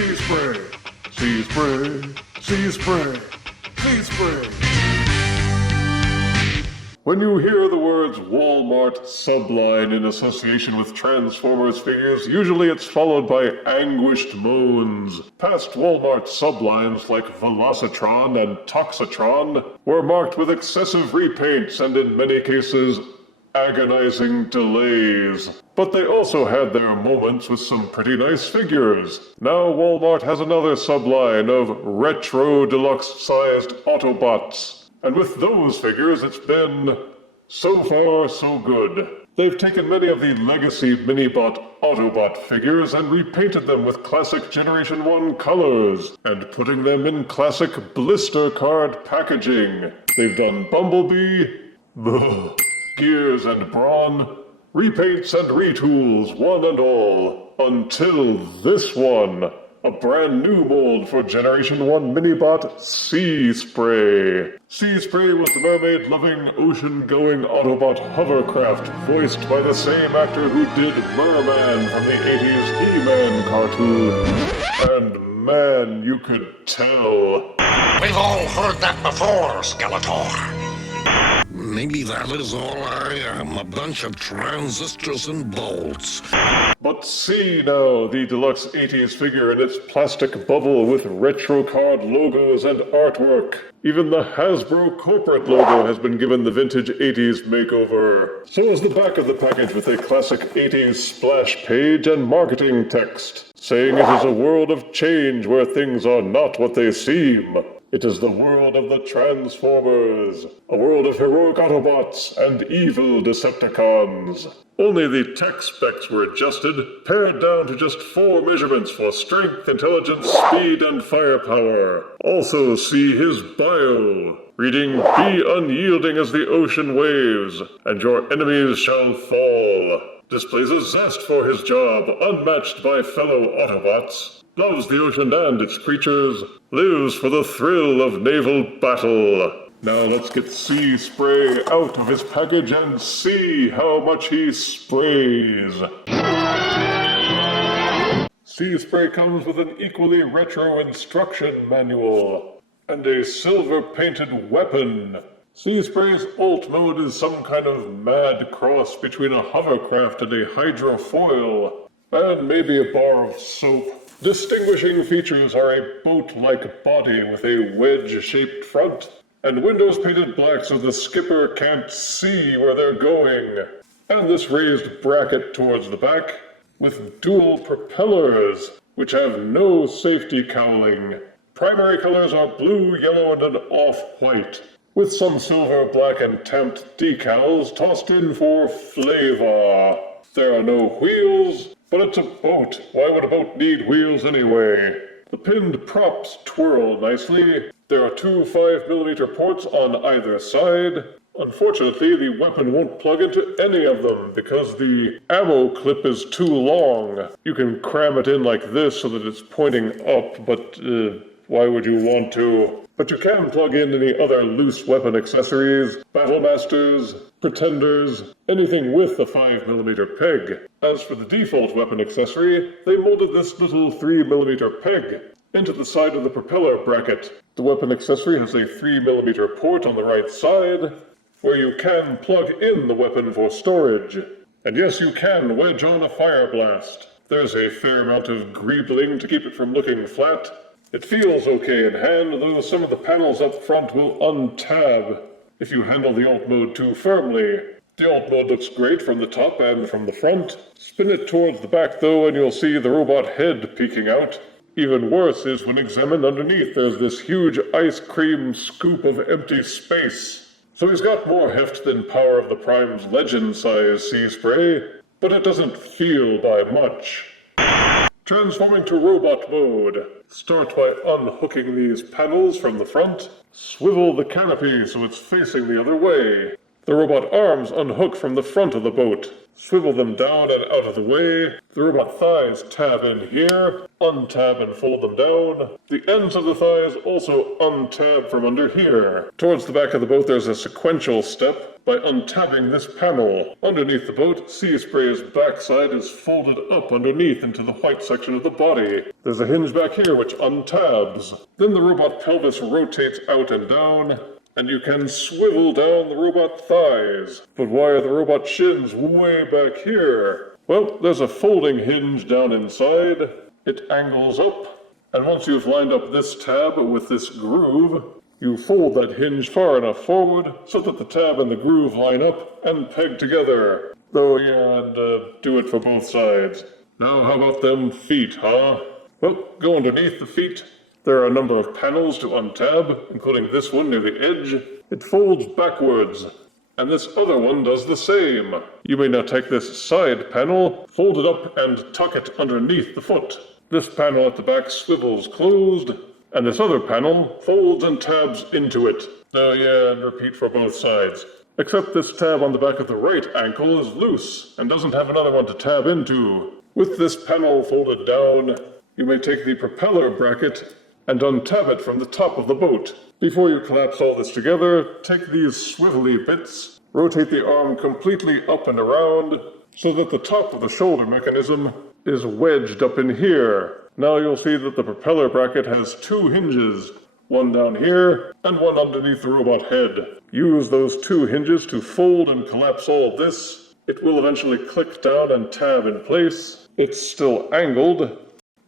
Seaspray, Seaspray, Seaspray, Seaspray. When you hear the words Walmart subline in association with Transformers figures, usually it's followed by anguished moans. Past Walmart sublines like Velocitron and Toxitron were marked with excessive repaints and in many cases, agonizing delays. But they also had their moments with some pretty nice figures. Now Walmart has another subline of retro deluxe-sized Autobots. And with those figures, it's been so far so good. They've taken many of the legacy Minibot Autobot figures and repainted them with classic Generation 1 colors, and putting them in classic blister card packaging. They've done Bumblebee, Gears and Brawn, repaints and retools, one and all, until this one. A brand new mold for Generation 1 Minibot Seaspray. Seaspray was the mermaid-loving, ocean-going Autobot hovercraft voiced by the same actor who did Mer-man from the 80s He-Man cartoon. And man, you could tell. We've all heard that before, Skeletor. Maybe that is all I am, a bunch of transistors and bolts. But see now the deluxe 80s figure in its plastic bubble with retro card logos and artwork. Even the Hasbro corporate logo has been given the vintage 80s makeover. So is the back of the package with a classic 80s splash page and marketing text, saying it is a world of change where things are not what they seem. It is the world of the Transformers, a world of heroic Autobots and evil Decepticons. Only the tech specs were adjusted, pared down to just 4 measurements for strength, intelligence, speed, and firepower. Also see his bio, reading, "Be unyielding as the ocean waves, and your enemies shall fall." Displays a zest for his job, unmatched by fellow Autobots. Loves the ocean and its creatures, lives for the thrill of naval battle. Now let's get Seaspray out of his package and see how much he sprays. Seaspray comes with an equally retro instruction manual and a silver-painted weapon. Seaspray's ult mode is some kind of mad cross between a hovercraft and a hydrofoil, and maybe a bar of soap. Distinguishing features are a boat-like body with a wedge-shaped front, and windows painted black so the skipper can't see where they're going. And this raised bracket towards the back, with dual propellers, which have no safety cowling. Primary colors are blue, yellow, and an off-white, with some silver, black, and tamped decals tossed in for flavor. There are no wheels, but it's a boat. Why would a boat need wheels anyway? The pinned props twirl nicely. There are 2 5mm ports on either side. Unfortunately, the weapon won't plug into any of them because the ammo clip is too long. You can cram it in like this so that it's pointing up, but why would you want to? But you can plug in any other loose weapon accessories, Battlemasters, Pretenders, anything with a 5mm peg. As for the default weapon accessory, they molded this little 3mm peg into the side of the propeller bracket. The weapon accessory has a 3mm port on the right side, where you can plug in the weapon for storage. And yes, you can wedge on a fire blast. There's a fair amount of greebling to keep it from looking flat. It feels okay in hand, though some of the panels up front will untab if you handle the alt mode too firmly. The alt mode looks great from the top and from the front. Spin it towards the back though and you'll see the robot head peeking out. Even worse is when examined underneath there's this huge ice cream scoop of empty space. So he's got more heft than Power of the Prime's legend-size Seaspray, but it doesn't feel by much. Transforming to robot mode. Start by unhooking these panels from the front. Swivel the canopy so it's facing the other way. The robot arms unhook from the front of the boat. swivel them down and out of the way. The robot thighs tab in here, untab and fold them down. The ends of the thighs also untab from under here. Towards the back of the boat there's a sequential step. By untabbing this panel, underneath the boat, Seaspray's backside is folded up underneath into the white section of the body. There's a hinge back here which untabs. Then the robot pelvis rotates out and down, and you can swivel down the robot thighs. But why are the robot shins way back here? Well, there's a folding hinge down inside. It angles up, and once you've lined up this tab with this groove, you fold that hinge far enough forward so that the tab and the groove line up and peg together. Oh yeah, and do it for both sides. Now how about them feet, huh? Well, go underneath the feet. There are a number of panels to untab, including this one near the edge. It folds backwards, and this other one does the same. You may now take this side panel, fold it up, and tuck it underneath the foot. This panel at the back swivels closed, and this other panel folds and tabs into it. Oh yeah, and repeat for both sides. Except this tab on the back of the right ankle is loose, and doesn't have another one to tab into. With this panel folded down, you may take the propeller bracket and untab it from the top of the boat. Before you collapse all this together, take these swivelly bits, rotate the arm completely up and around, so that the top of the shoulder mechanism is wedged up in here. Now you'll see that the propeller bracket has two hinges, one down here and one underneath the robot head. Use those two hinges to fold and collapse all this. It will eventually click down and tab in place. It's still angled.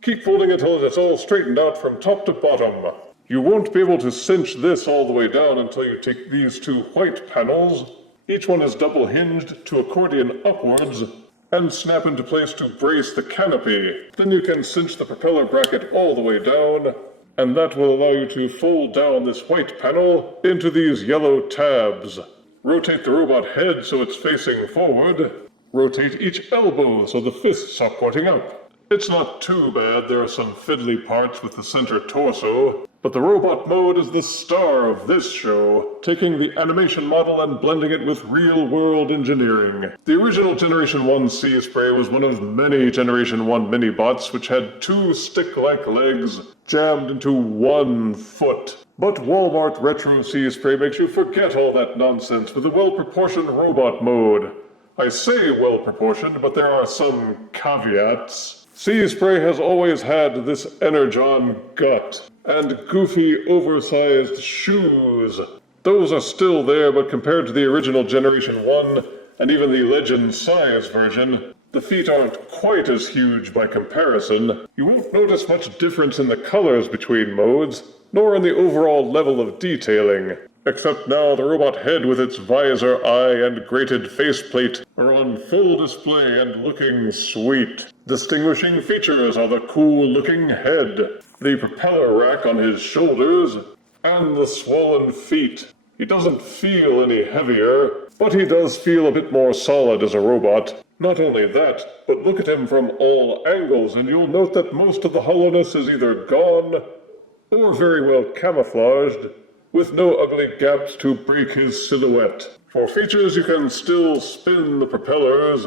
Keep folding until it's all straightened out from top to bottom. You won't be able to cinch this all the way down until you take these two white panels. Each one is double hinged to accordion upwards and snap into place to brace the canopy. Then you can cinch the propeller bracket all the way down, and that will allow you to fold down this white panel into these yellow tabs. Rotate the robot head so it's facing forward. Rotate each elbow so the fists are pointing up. It's not too bad, there are some fiddly parts with the center torso, but the robot mode is the star of this show, taking the animation model and blending it with real-world engineering. The original Generation 1 Seaspray was one of many Generation 1 mini-bots which had two stick-like legs jammed into one foot. But Walmart Retro Seaspray makes you forget all that nonsense with a well-proportioned robot mode. I say well-proportioned, but there are some caveats. Seaspray has always had this Energon gut and goofy, oversized shoes. Those are still there, but compared to the original Generation 1 and even the Legend size version, the feet aren't quite as huge by comparison. You won't notice much difference in the colors between modes, nor in the overall level of detailing. Except now the robot head with its visor, eye, and grated faceplate are on full display and looking sweet. Distinguishing features are the cool-looking head, the propeller rack on his shoulders, and the swollen feet. He doesn't feel any heavier, but he does feel a bit more solid as a robot. Not only that, but look at him from all angles and you'll note that most of the hollowness is either gone or very well camouflaged, with no ugly gaps to break his silhouette. For features, you can still spin the propellers.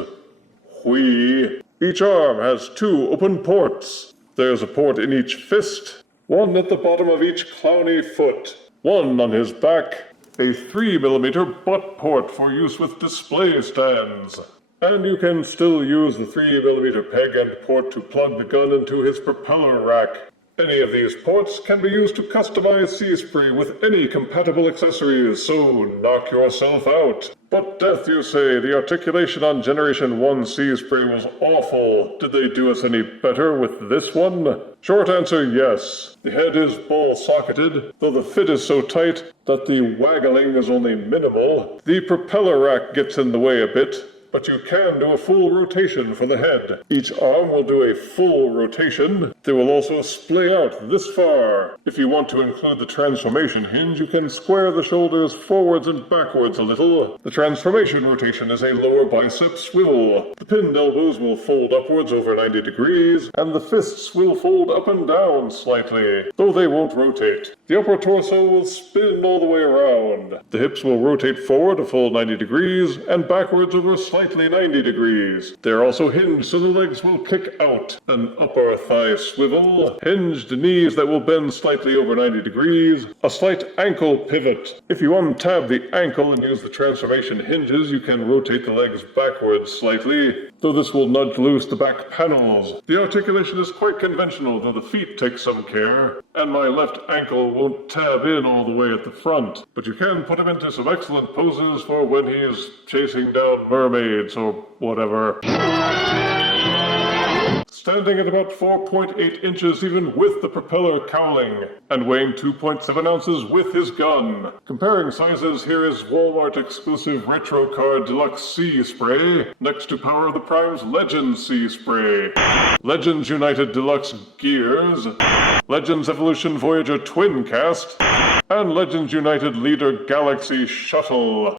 Whee! Each arm has two open ports. There's a port in each fist, one at the bottom of each clowny foot, one on his back, a 3mm butt port for use with display stands. And you can still use the 3mm peg and port to plug the gun into his propeller rack. Any of these ports can be used to customize Seaspray with any compatible accessories, so knock yourself out. But death, you say, the articulation on Generation 1 Seaspray was awful. Did they do us any better with this one? Short answer, yes. The head is ball-socketed, though the fit is so tight that the waggling is only minimal. The propeller rack gets in the way a bit, but you can do a full rotation for the head. Each arm will do a full rotation. They will also splay out this far. If you want to include the transformation hinge, you can square the shoulders forwards and backwards a little. The transformation rotation is a lower bicep swivel. The pinned elbows will fold upwards over 90 degrees, and the fists will fold up and down slightly, though they won't rotate. The upper torso will spin all the way around. The hips will rotate forward a full 90 degrees, and backwards over slightly slightly 90 degrees. They're also hinged so the legs will kick out. An upper thigh swivel, hinged knees that will bend slightly over 90 degrees, a slight ankle pivot. If you untab the ankle and use the transformation hinges, you can rotate the legs backwards slightly, though this will nudge loose the back panels. The articulation is quite conventional, though the feet take some care, and my left ankle won't tab in all the way at the front, but you can put him into some excellent poses for when he is chasing down mermaids or whatever. Standing at about 4.8 inches even with the propeller cowling, and weighing 2.7 ounces with his gun. Comparing sizes, here is Walmart exclusive Retro Card Deluxe Seaspray, next to Power of the Prime's Legends Seaspray, Legends United Deluxe Gears, Legends Evolution Voyager Twin Cast, and Legends United Leader Galaxy Shuttle.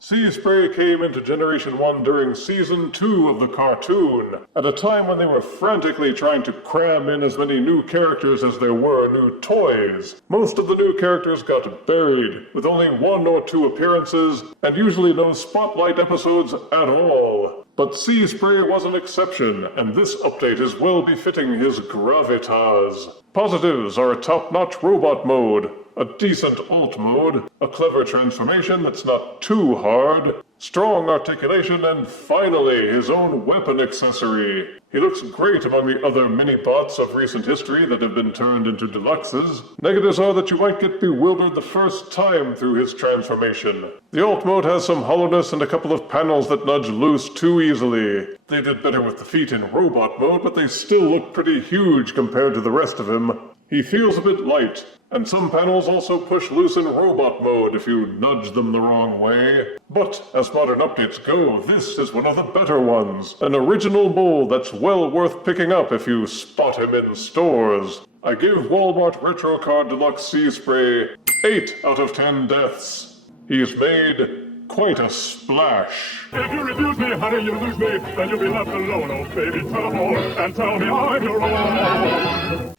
Seaspray came into Generation 1 during Season 2 of the cartoon, at a time when they were frantically trying to cram in as many new characters as there were new toys. Most of the new characters got buried, with only 1 or 2 appearances, and usually no spotlight episodes at all. But Seaspray was an exception, and this update is well befitting his gravitas. Positives are a top-notch robot mode, a decent alt mode, a clever transformation that's not too hard, strong articulation, and finally, his own weapon accessory. He looks great among the other mini-bots of recent history that have been turned into deluxes. Negatives are that you might get bewildered the first time through his transformation. The alt mode has some hollowness and a couple of panels that nudge loose too easily. They did better with the feet in robot mode, but they still look pretty huge compared to the rest of him. He feels a bit light, and some panels also push loose in robot mode if you nudge them the wrong way. But as modern updates go, this is one of the better ones. An original mold that's well worth picking up if you spot him in stores. I give Walmart Retro Card Deluxe Seaspray 8 out of 10 deaths. He's made quite a splash. If you refuse me, honey, you lose me, then you'll be left alone, oh baby, come on and tell me I'm your own.